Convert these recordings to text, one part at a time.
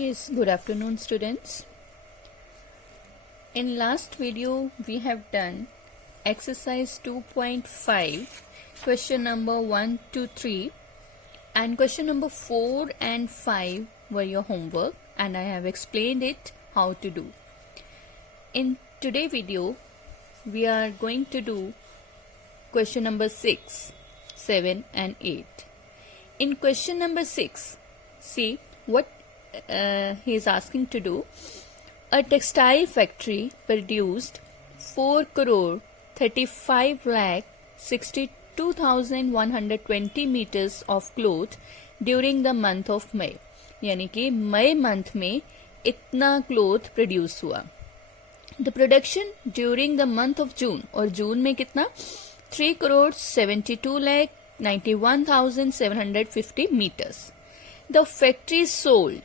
Yes, good afternoon students. In last video we have done exercise 2.5 question number 1 to 3 and question number 4 and 5 were your homework and I have explained it how to do. In today's video we are going to do question number 6, 7 and 8. In question number 6, see what he is asking to do. A textile factory produced 4 crore 35 lakh 62,120 meters of cloth during the month of May. यानी कि मई month में इतना cloth produce हुआ. The production during the month of June, और जून में कितना 3 crore 72 lakh 91,750 meters. The factory sold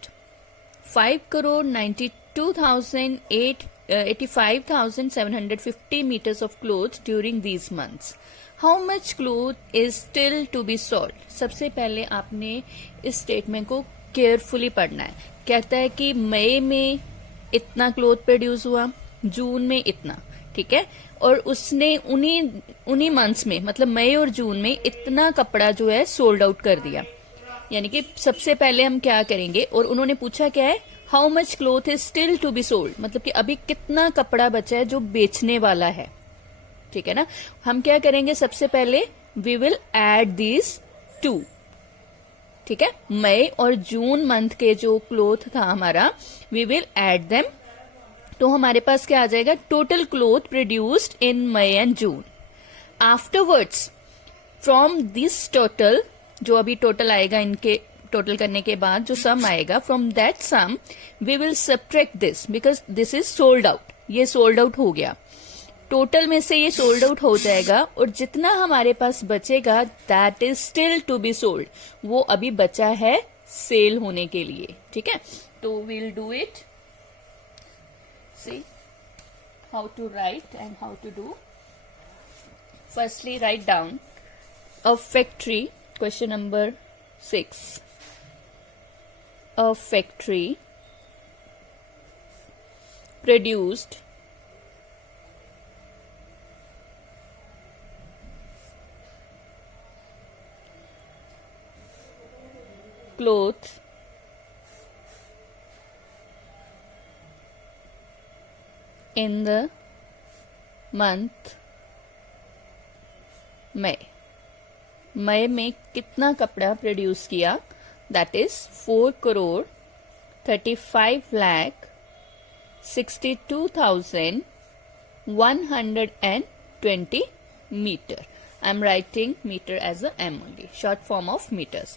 5 crore 92,85,750 meters of clothes during these months. How much cloth is still to be sold? सबसे पहले आपने इस स्टेटमेंट को केयरफुली पढ़ना है. कहता है कि मई में इतना क्लोथ प्रोड्यूस हुआ, जून में इतना, ठीक है, और उसने उन्हीं मंथ्स में मतलब मई और जून में इतना कपड़ा जो है सोल्ड आउट कर दिया. यानी कि सबसे पहले हम क्या करेंगे, और उन्होंने पूछा क्या है, how much cloth is still to be sold, मतलब कि अभी कितना कपड़ा बचा है जो बेचने वाला है. ठीक है ना. हम क्या करेंगे, सबसे पहले we will add these two. ठीक है, मई और जून मंथ के जो क्लोथ था हमारा, वी विल एड देम. तो हमारे पास क्या आ जाएगा, total cloth produced in May and June. Afterwards from this total, जो अभी टोटल आएगा, इनके टोटल करने के बाद जो सम आएगा, from that sum we will subtract this because this is sold out. ये सोल्ड आउट हो गया, टोटल में से ये सोल्ड आउट हो जाएगा, और जितना हमारे पास बचेगा that is still to be sold, वो अभी बचा है सेल होने के लिए. ठीक है, तो we'll do it. See how to write and how to do. Firstly write down a factory. Question number 6. A factory produced cloth in the month May. मई में कितना कपड़ा प्रोड्यूस किया, that is 4 crore 35 lakh 62,120 meter. I am writing meter as a m only, short form of meters.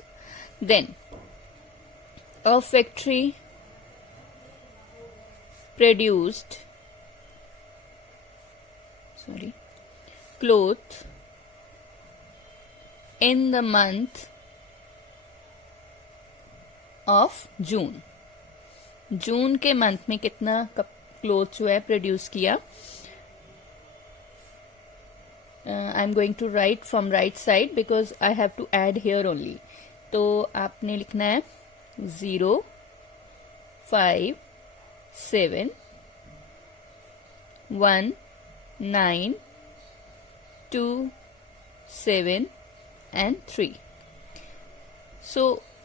Then a factory produced cloth in the month of June. जून के month में कितना cloth जो है प्रोड्यूस किया. I am going to write from right side because I have to add here only. तो आपने लिखना है 0, 5, 7, 1, 9, 2, 7 and 3. So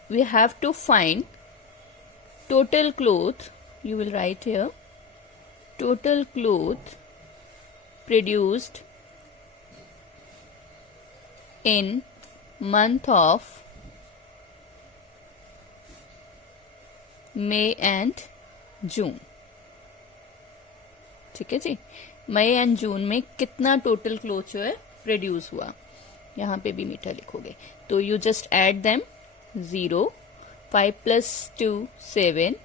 we have to find total cloth. You will write here total cloth produced in month of May and June. ठीक है जी, मई and जून में कितना total cloth जो है प्रोड्यूस हुआ. यहाँ पे भी मीटर लिखोगे तो you just add them. 0, 5 plus 2 7,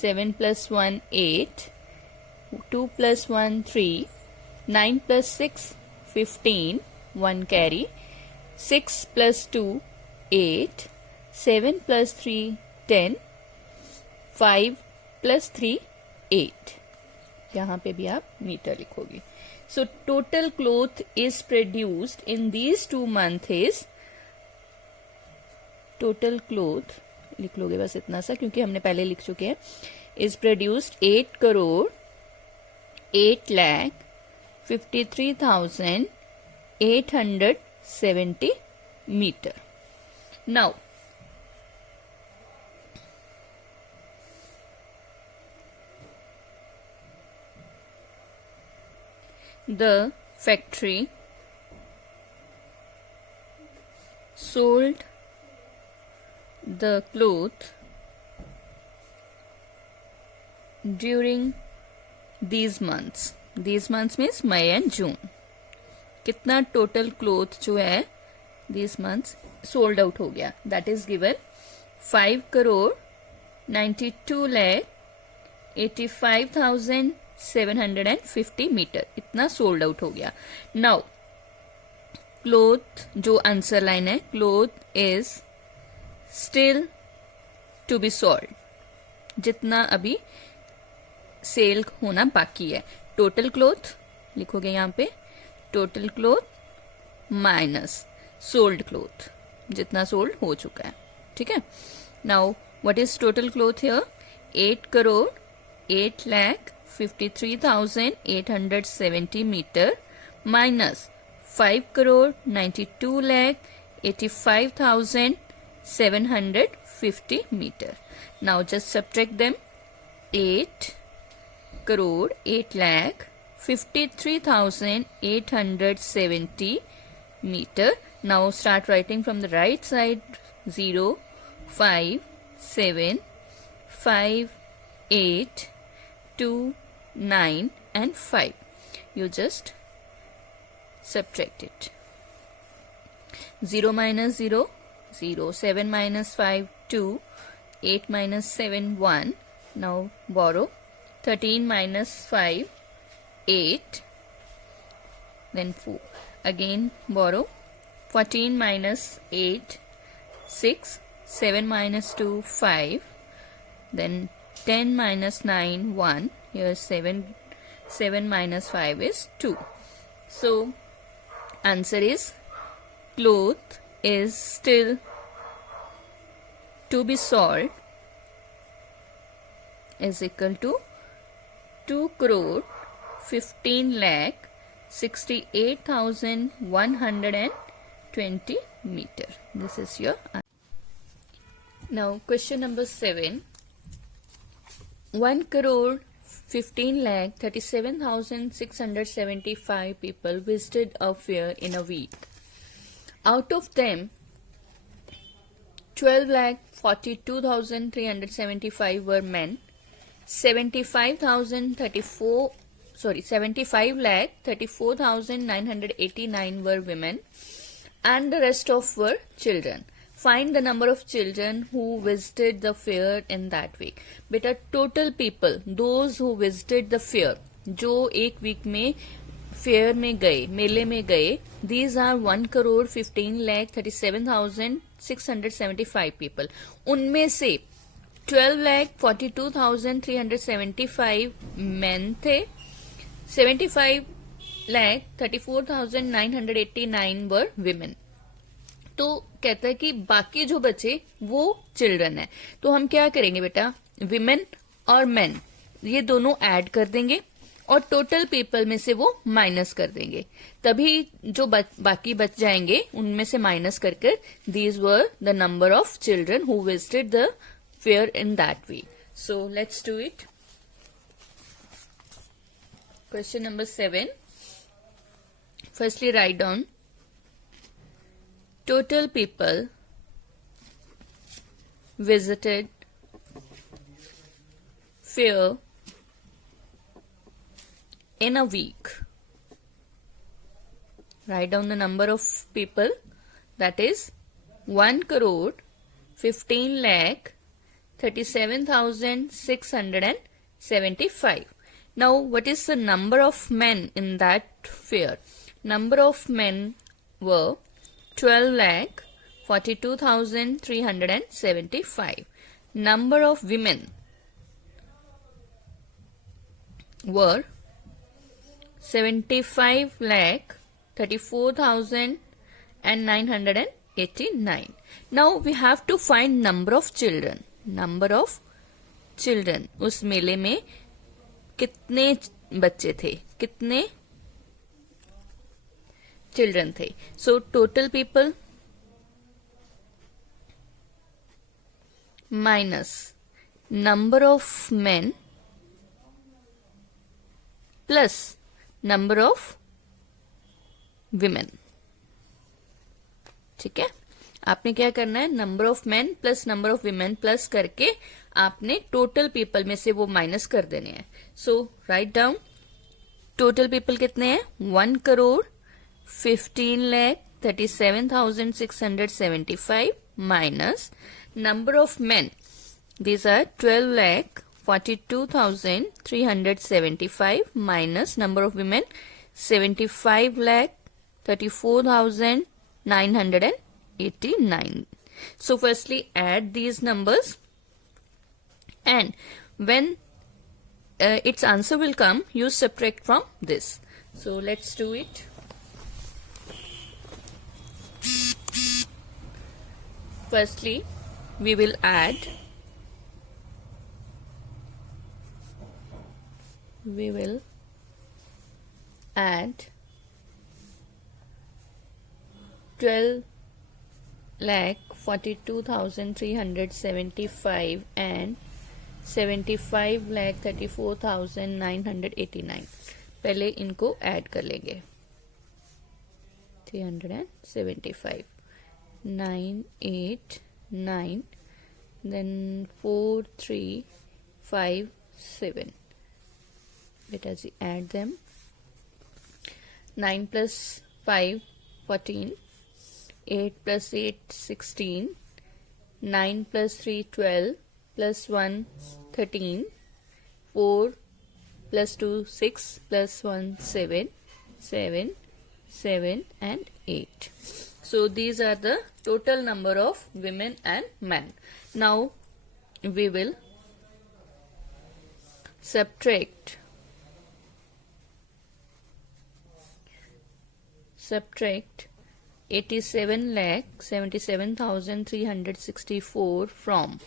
7 plus 1 8, 2 plus 1 3, 9 plus 6 15, 1 carry, 6 plus 2 8, 7 plus 3 10, 5 plus 3 8. यहाँ पे भी आप मीटर लिखोगे. So total cloth is produced in these 2 months is total cloth लिख लोगे बस इतना सा, क्योंकि हमने पहले लिख चुके हैं. Is produced 8 crore 8 lakh 53,870 meter. Now, the factory sold the cloth during these months. These months means May and June. कितना टोटल क्लोथ जो है these months सोल्ड आउट हो गया, that is given 5 crore 92 lakh 85,750 meter. इतना सोल्ड आउट हो गया. नाउ क्लोथ जो answer line है, cloth is still to be sold, जितना अभी सेल होना बाकी है. टोटल क्लोथ लिखोगे यहां पे, total cloth minus sold cloth, जितना सोल्ड हो चुका है. ठीक है. Now what is total cloth here? 8 crore 8 lakh 53,870 meter minus 5 crore 92 lakh 85,750 meter. Now just subtract them. 8 crore 8 lakh 53,870 meter. Now start writing from the right side. 0, 5, 7, 5, 8, 2, 9 and 5. You just subtract it. 0 minus 0, 0. 7 minus 5, 2. 8 minus 7, 1. Now borrow. 13 minus 5, 8. Then 4. Again borrow. 14 minus 8, 6. 7 minus 2, 5. Then 10 minus 9, 1. Here 7. 7 minus 5 is 2. So answer is cloth is still to be sold is equal to 2 crore 15 lakh 68,120 meter. This is your answer. Now question number 7. 1 crore 15 lakh 37,675 people visited a fair in a week. Out of them 12 lakh 42,375 were men. 75 lakh 34,989 were women, and the rest of were children. Find the number of children who visited the fair in that week. बेटा total people, those who visited the fair, जो एक week में fair में गए, मेले में गए, these are 1 crore 15 lakh 37,675 people. उनमें से 12,42,375 men थे, 75,34,989 were women. तो कहता है कि बाकी जो बचे वो चिल्ड्रन है. तो हम क्या करेंगे बेटा, विमेन और मेन ये दोनों ऐड कर देंगे और टोटल पीपल में से वो माइनस कर देंगे, तभी जो बाकी बच जाएंगे उनमें से माइनस करके these were the number of children who visited the fair in that week. So let's do it. Question number 7. Firstly write down total people visited fair in a week. Write down the number of people, that is 1 crore 15 lakh 37,675. Now what is the number of men in that fair? Number of men were 12 lakh 42,375. Number of women were 75 lakh 34,989. 89. Now we have to find number of children. Number of children. उस मेले में कितने बच्चे थे, कितने children थे. So total people minus number of main plus number of women. ठीक है, आपने क्या करना है, number of main plus number of women plus करके आपने टोटल पीपल में से वो माइनस कर देने हैं. सो राइट डाउन, टोटल पीपल कितने हैं, 1,15,37,675 minus number of main, these are 12,42,375 minus number of women 75,34,989. So firstly add these numbers, and when its answer will come, you subtract from this. So let's do it. Firstly we will add 12,42,375 and 75,34,989. पहले इनको add कर लेंगे. 375 989 then 4357. Let us add them. 9 plus 5 14, 8 plus 8 16, 9 plus 3 12, plus 1 13, 4 plus 2 6, plus 1 7, 7 7 and 8. So these are the total number of women and men. Now we will subtract 87,77,364 from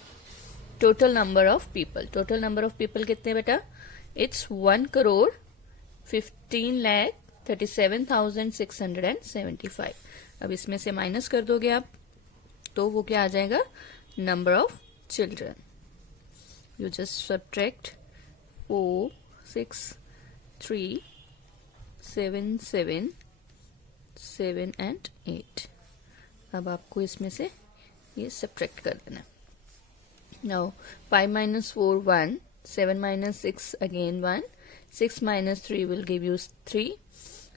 total number of people. Total number of people कितने बेटा? It's 1,15,37,675. अब इसमें से minus कर दोगे आप तो वो क्या आ जाएगा? Number of children. You just subtract 4 6 3 7 7 7 and 8. अब आपको इसमें से ये सब्ट्रैक्ट कर देना. Now 5 minus 4 1, 7 minus 6 again 1, 6 minus 3 will give you 3,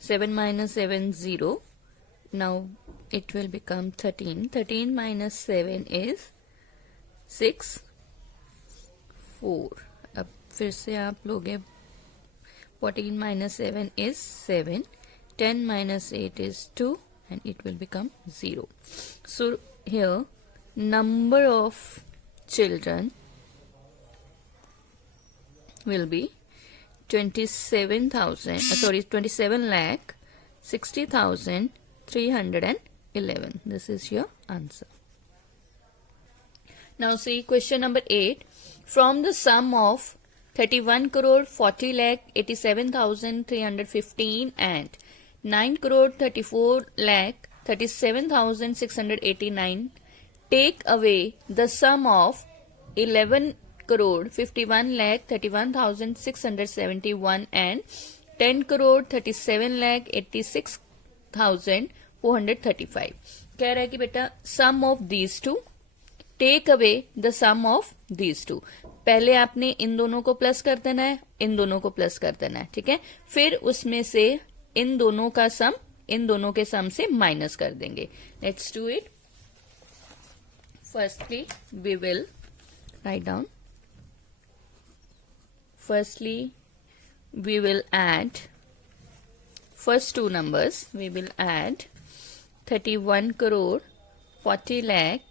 7 minus 7 0. Now it will become 13. 13 minus 7 is 6 4. अब फिर से आप लोगे 14 minus 7 is 7. 10 minus 8 is 2 and it will become 0. So here number of children will be 27 lakh 60,311. This is your answer. Now see question number 8. From the sum of 31 crore 40 lakh 87,315 and 9 crore 34 lakh 37,689, take away the sum of 11 crore 51 lakh 31,671 and 10 crore 37 lakh 86,435. कह रहा है कि बेटा sum of these two, take away the sum of these two. पहले आपने इन दोनों को plus कर देना है, इन दोनों को प्लस कर देना है. ठीक है, फिर उसमें से इन दोनों का सम इन दोनों के सम से माइनस कर देंगे. Let's do it. Firstly we will write down. Firstly we will add first two numbers. We will add 31 crore 40 lakh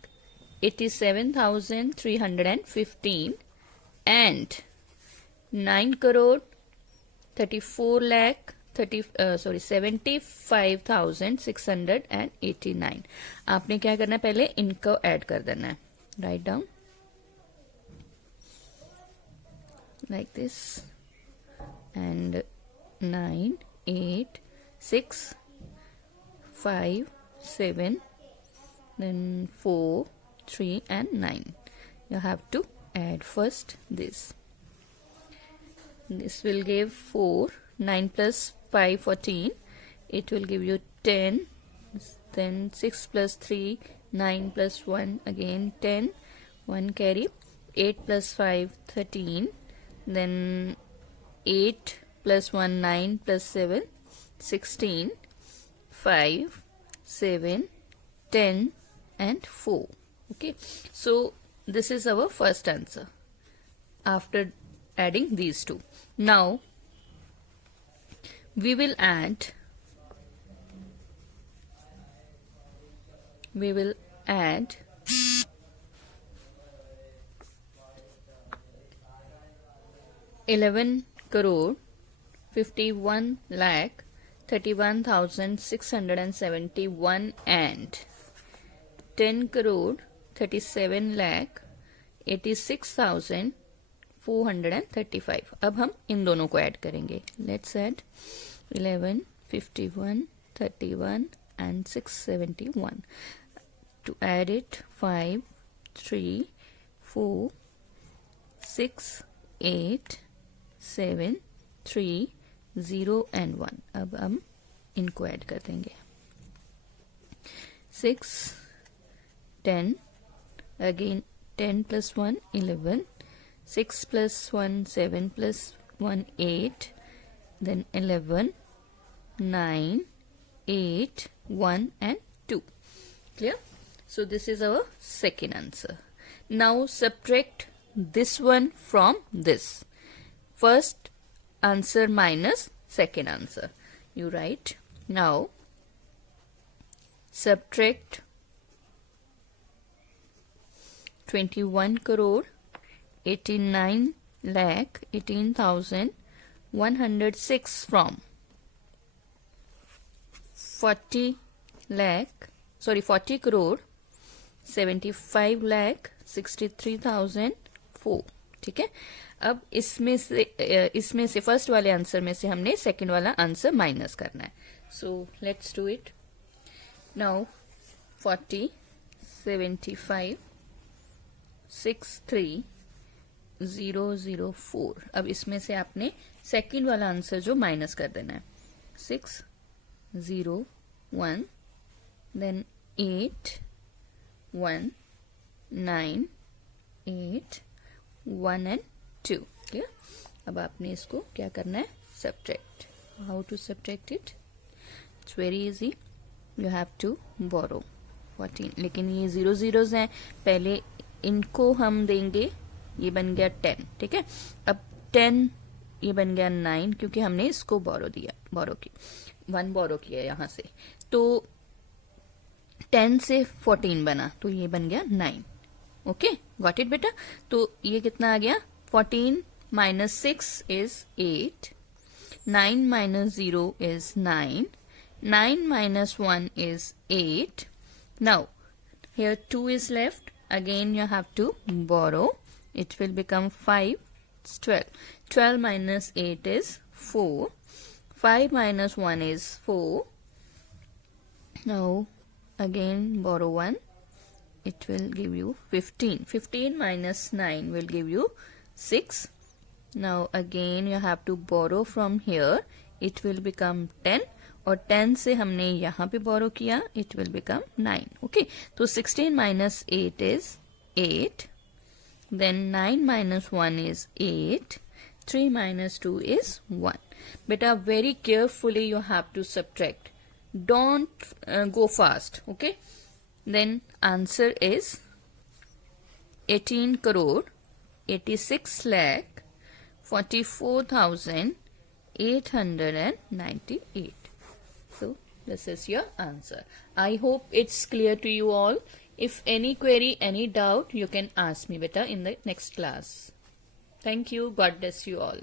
87,315 and 9 crore 34 lakh 75,689. आपने क्या करना है, पहले इनको ऐड कर देना है. Write down like this, and 9, 8, 6, 5, 7, then 4, 3 and 9. You have to add first this. This will give 4. 9 plus 5, 14. It will give you 10. Then 6 plus 3, 9 plus 1, again 10. 1 carry. 8 plus 5, 13. Then 8 plus 1, 9 plus 7, 16. 5, 7, 10 and 4. Okay. So this is our first answer after adding these two. Now we will add 11 crore 51 lakh 31,671 and 10 crore 37 lakh 86,435. अब हम इन दोनों को add करेंगे. Let's add 11, 51, 31 and 671. To add it, 5, 3, 4, 6, 8, 7, 3, 0 and 1. अब हम इनको add कर देंगे. 6, 10, again 10 plus 1, 11, 6 plus 1, 7 plus 1, 8, then 11, 9, 8, 1 and 2. Clear? So this is our second answer. Now subtract this one from this. First answer minus second answer. You write. Now subtract 21 crore 89 lakh 18,106 from 40 crore 75 lakh 63,004. ठीक है. अब इसमें से first वाले answer में से हमने second वाला आंसर माइनस करना है. So let's do it now. 40, 75, 63,004. अब इसमें से आपने सेकंड वाला आंसर जो माइनस कर देना है. 6, 0, 1, देन 8, 1, 9, 8, 1 and 2. क्लियर. अब आपने इसको क्या करना है, subtract. How to subtract it? It's very easy. You have to borrow 14. लेकिन ये 0 zeros हैं, पहले इनको हम देंगे. ये बन गया 10. ठीक है. अब 10 ये बन गया 9 क्योंकि हमने इसको बोरो किया 1 बोरो किया यहां से. तो 10 से 14 बना तो ये बन गया 9. ओके, गॉट इट बेटा. तो ये कितना आ गया? 14 minus 6 is 8. 9 minus 0 is 9. 9 minus 1 is 8. Now here 2 is left. Again you have to borrow. It will become 5. It's 12. 12 minus 8 is 4. 5 minus 1 is 4. Now again borrow 1. It will give you 15. 15 minus 9 will give you 6. Now again you have to borrow from here. It will become 10. और 10 से हमने यहाँ पे borrow किया. It will become 9. Okay. तो 16 minus 8 is 8. Then 9 minus 1 is 8. 3 minus 2 is 1. Beta, very carefully you have to subtract. Don't go fast. Okay. Then answer is 18 crore 86 lakh 44,898. So this is your answer. I hope it's clear to you all. If any query, any doubt, you can ask me beta in the next class. Thank you. God bless you all.